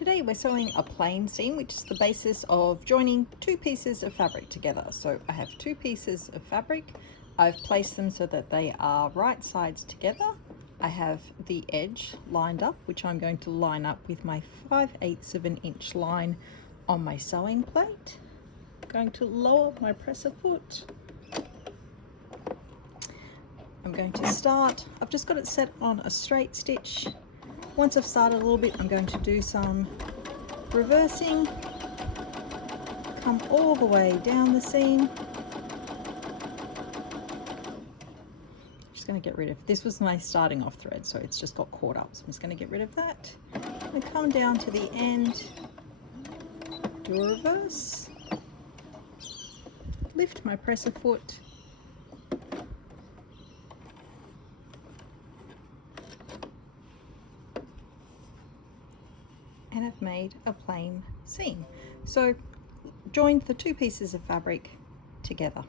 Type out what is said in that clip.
Today we're sewing a plain seam, which is the basis of joining two pieces of fabric together. So I have two pieces of fabric. I've placed them so that they are right sides together. I have the edge lined up, which I'm going to line up with my 5/8 of an inch line on my sewing plate. I'm going to lower my presser foot. I'm going to start, I've just got it set on a straight stitch. Once I've started a little bit, I'm going to do some reversing, come all the way down the seam. Just going to get rid of, this was my starting off thread, so it's just got caught up, so I'm just going to get rid of that. And come down to the end, do a reverse, lift my presser foot, and I've made a plain seam. So joined the two pieces of fabric together.